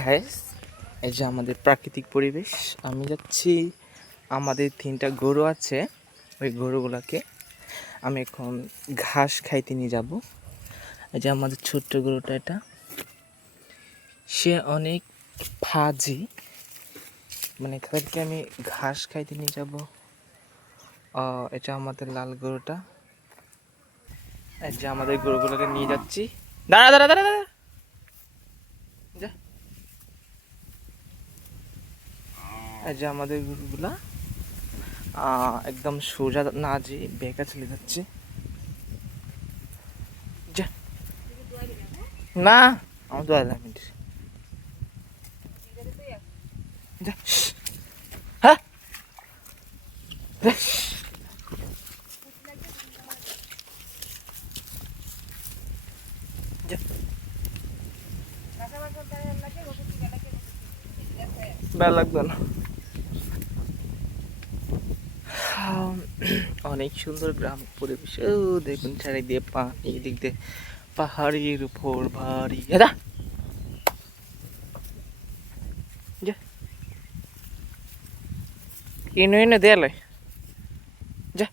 Guys, এই যে আমাদের প্রাকৃতিক পরিবেশ। আমি যাচ্ছি, আমাদের 3টা গরু আছে, ওই গরুগুলোকে আমি এখন ঘাস খাইতে নিয়ে যাব। এই যে আমাদের ছোট্ট গরুটা, এটা সে অনেক ফাজি, মানে তাদেরকে আমি ঘাস খাইতে নিয়ে যাব। এটা আমাদের লাল গরুটা। এই যে আমাদের গরুগুলোকে নিয়ে যাচ্ছি। দাঁড়া দাঁড়া দাঁড়া দাঁড়া, যা। এই যে আমাদের গরুগুলা একদম সোজা না যে বেঁকা চলে যাচ্ছে। যা, না আমার 2 মিনিট। যা, হ্যাঁ, যা। যা। ভালো লাগবে না। অনেক সুন্দর গ্রাম পরিবেশ। ও দেখুন চারিদিকে পানি, এদিক দিয়ে পাহাড়ের উপর ভারী। যা, যা, কিনে এনে দেয়ালে। যা,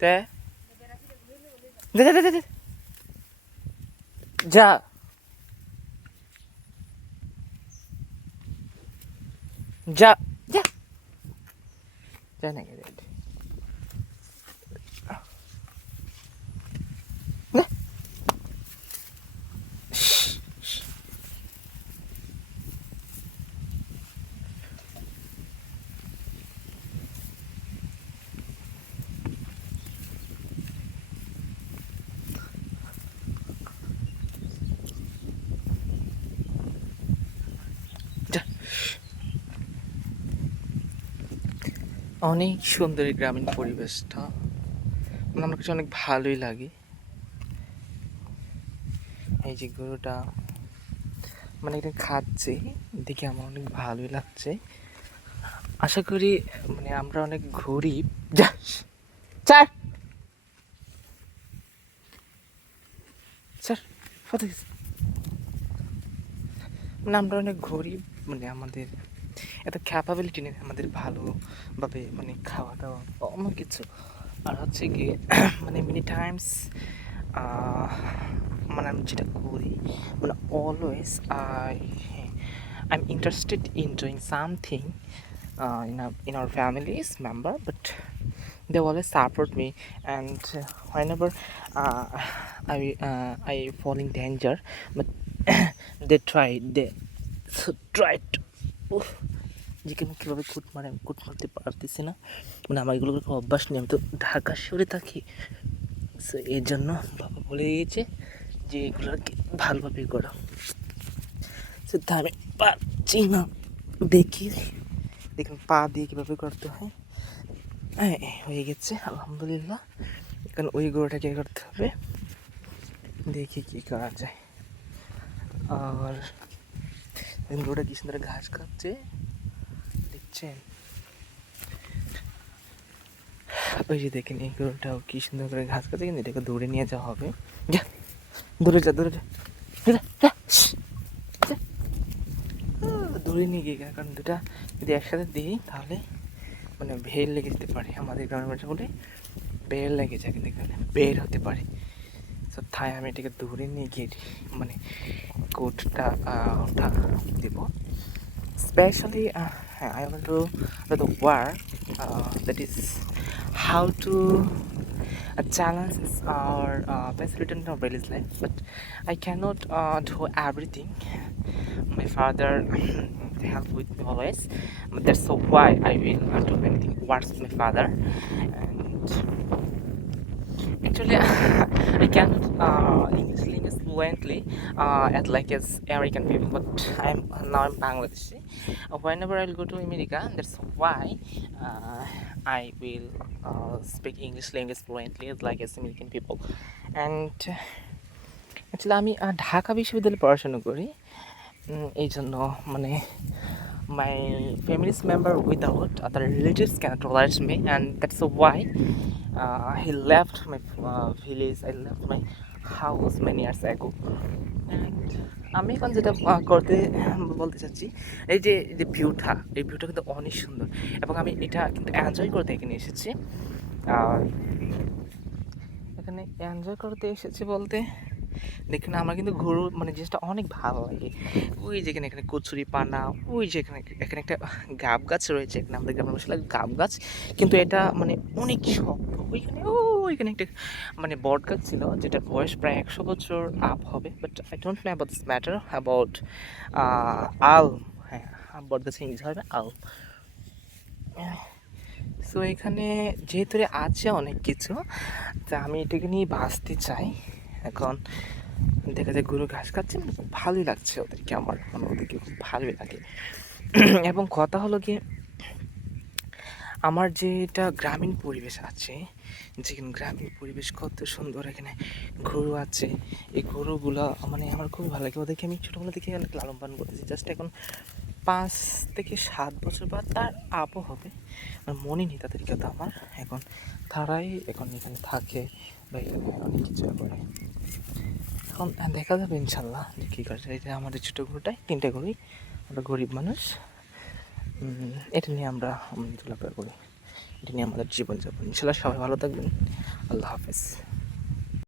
তে যা যা যা যা, যা, যা, যা, যা না গেলে। অনেক সুন্দর এই গ্রামীণ পরিবেশটা, মানে আমার কাছে অনেক ভালোই লাগে। এই যে গরুটা মানে এটা খাচ্ছে, দেখে আমার অনেক ভালোই লাগছে। আশা করি মানে আমরা অনেক গরিব। যা, স্যার স্যার, মানে আমরা অনেক গরিব, মানে আমাদের এত ক্যাপাবিলিটি নেই আমাদের ভালোভাবে মানে খাওয়া দাওয়া অন্য কিছু। আর হচ্ছে গিয়ে মানে মেনি টাইমস মানে আমি যেটা করি, মানে always I'm interested in doing something in our family's member, but they always support me, and whenever uh, I fall in danger, but they try to উফ, যেখানে কীভাবে কুট মারে আমি কুট মারতে পারতেছি না, মানে আমার এগুলো কোনো অভ্যাস নেই। আমি তো ঢাকা শহরে থাকি, সো এর জন্য বাবা বলে দিয়েছে যে এগুলোকে ভালোভাবে করো। সে আমি পারছি না, দেখি দেখুন পা দিয়ে কীভাবে করতে হয়। হ্যাঁ, হয়ে গেছে আলহামদুলিল্লাহ। এখন ওই গরুটাকে করতে হবে, দেখি কী করা যায়। আর গরুটা কি সুন্দর ঘাস খাচ্ছে, দেখছেন? ওই যে দেখেন এই গরুটাও কি সুন্দর করে ঘাস খাচ্ছে, কিন্তু এটাকে দৌড়ে নিয়ে যাওয়া হবে। যা, দূরে যা, দূরে যা, দূরে নিয়ে গিয়ে, কারণ দুটা যদি একসাথে দিই তাহলে মানে ভেড় লেগে যেতে পারে। আমাদের গ্রামের ভাষা বলে বের লেগে যায়, কিন্তু এখানে বের হতে পারে। তো তাই আমি এটাকে দূরে নিয়ে গিয়ে মানে কোটটা ওটা দেবো। Especially, I want to do the work that is how to challenge our facility in our daily life, but I cannot do everything. My father help with me always, but that's so why I will do anything towards my father. And actually, I cannot English language fluently at like as American people, but I'm Bangladeshi. Whenever I'll go to America, that's why I will speak English language fluently as like as American people. And actually আমি ঢাকা বিশ্ববিদ্যালয়ে পড়াশোনা করি, এই জন্য মানে my family's member without other relatives cannot tolerate me, and that's why he left my village, I left my house many years ago. And আমি এখন যেটা বলতে চাচ্ছি, এই যে ভিউটা, এই ভিউটা কিন্তু অনেক সুন্দর এবং আমি এটা কিন্তু এনজয় করতে এখানে এসেছি। আর এখানে এনজয় করতে এসেছি বলতে দেখুন আমার কিন্তু গরু মানে জিনিসটা অনেক ভালো লাগে। ওই যেখানে এখানে কচুরি পানা, ওই যে এখানে এখানে একটা গাব গাছ রয়েছে, এখানে আমাদের গ্রামের ভাষায় গাব গাছ, কিন্তু এটা মানে অনেক শক্ত। ওইখানে ওইখানে একটা মানে বট গাছ ছিল যেটার বয়স প্রায় 100 বছর আপ হবে, but I don't know about this matter about Alam. হ্যাঁ, বট গাছের ইংরেজি হবে আলম। সো এখানে যেহেতু আছে অনেক কিছু, তা আমি এটাকে নিয়ে বাঁচতে চাই। এখন দেখা যায় গরু ঘাস খাচ্ছে, মানে খুব ভালোই লাগছে ওদেরকে, আমার মানে ওদেরকে খুব ভালোই লাগে। এবং কথা হলো গিয়ে আমার যেটা গ্রামীণ পরিবেশ আছে, যেখানে গ্রামীণ পরিবেশ কত সুন্দর, এখানে গরু আছে, এই গরুগুলো মানে আমার খুবই ভালো লাগে। ওদেরকে আমি ছোটোবেলা থেকে অনেক লালন পালন করতেছি। জাস্ট এখন 5 থেকে 7 বছর বা তার আপও হবে, আমার মনে নেই তাদের কথা আমার। এখন তারাই এখন এখানে থাকে বা এখানে অনেক কিছু করে। এখন দেখা যাবে ইনশাল্লাহ যে কী করে। এটা আমাদের ছোটো গরুটাই, 3টে গরুই, আমরা গরিব মানুষ, এটা নিয়ে আমরা চলাফেরা করি, এটা নিয়ে আমাদের জীবনযাপন। ইনশাল্লাহ সবাই ভালো থাকবেন। আল্লাহ হাফেজ।